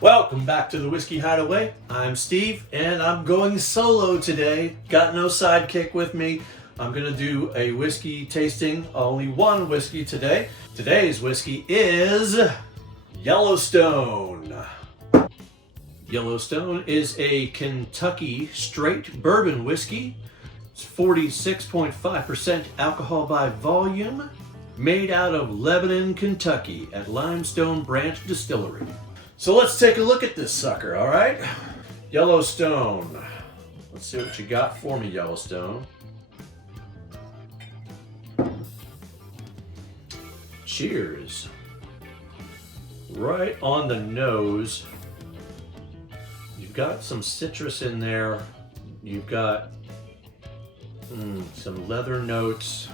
Welcome back to the Whiskey Hideaway. I'm Steve and I'm going solo today. Got no sidekick with me. I'm gonna do a whiskey tasting, only one whiskey today. Today's whiskey is Yellowstone. Yellowstone is a Kentucky straight bourbon whiskey. It's 46.5% alcohol by volume, made out of Lebanon, Kentucky at Limestone Branch Distillery. So let's take a look at this sucker, all right? Yellowstone. Let's see what you got for me, Yellowstone. Cheers. Right on the nose. You've got some citrus in there. You've got some leather notes,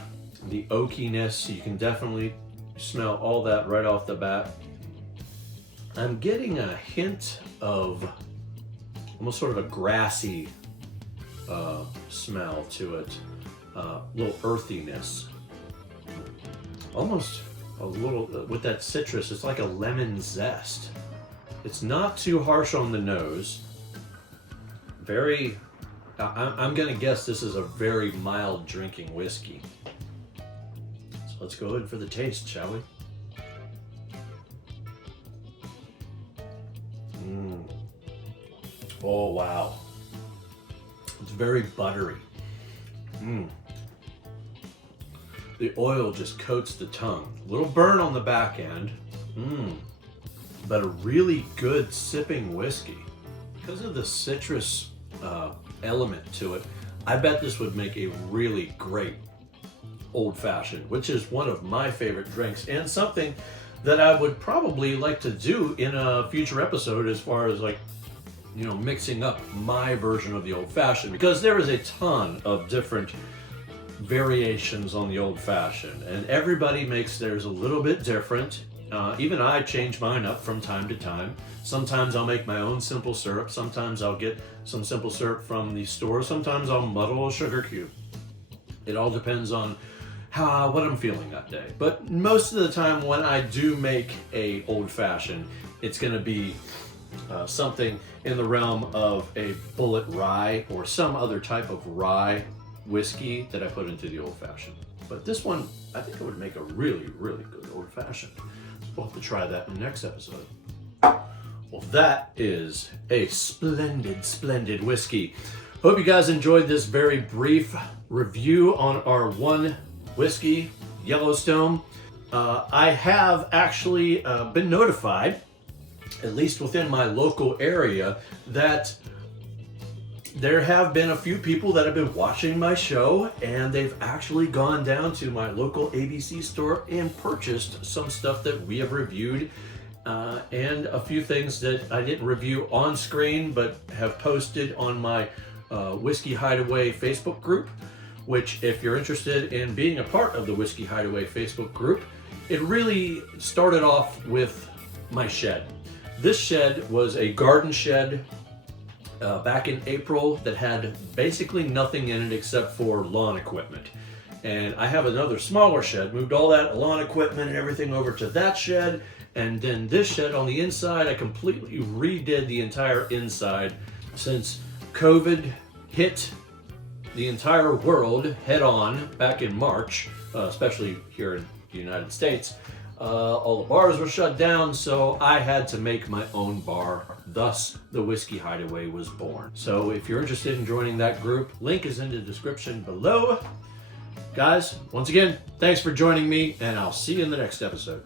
the oakiness. You can definitely smell all that right off the bat. I'm getting a hint of almost sort of a grassy smell to it, little earthiness. Almost a little, with that citrus, it's like a lemon zest. It's not too harsh on the nose. I'm gonna guess this is a very mild drinking whiskey. So let's go in for the taste, shall we? Oh, wow. It's very buttery. The oil just coats the tongue. A little burn on the back end. But a really good sipping whiskey. Because of the citrus element to it, I bet this would make a really great old fashioned, which is one of my favorite drinks and something that I would probably like to do in a future episode as far as mixing up my version of the old fashioned, because there is a ton of different variations on the old fashioned and everybody makes theirs a little bit different. Even I change mine up from time to time. Sometimes I'll make my own simple syrup. Sometimes I'll get some simple syrup from the store. Sometimes I'll muddle a sugar cube. It all depends on what I'm feeling that day. But most of the time when I do make a old fashioned, it's gonna be something in the realm of a bullet rye or some other type of rye whiskey that I put into the old fashioned. But this one, I think it would make a really, really good old fashioned. We'll have to try that in the next episode. Well, that is a splendid, splendid whiskey. Hope you guys enjoyed this very brief review on our one whiskey, Yellowstone. I have actually been notified, at least within my local area, that there have been a few people that have been watching my show and they've actually gone down to my local ABC store and purchased some stuff that we have reviewed and a few things that I didn't review on screen but have posted on my Whiskey Hideaway Facebook group, which if you're interested in being a part of the Whiskey Hideaway Facebook group, it really started off with my shed. This shed was a garden shed back in April that had basically nothing in it except for lawn equipment. And I have another smaller shed, moved all that lawn equipment and everything over to that shed. And then this shed on the inside, I completely redid the entire inside since COVID hit the entire world head on back in March, especially here in the United States. All the bars were shut down, so I had to make my own bar. Thus, the Whiskey Hideaway was born. So if you're interested in joining that group, link is in the description below. Guys, once again, thanks for joining me, and I'll see you in the next episode.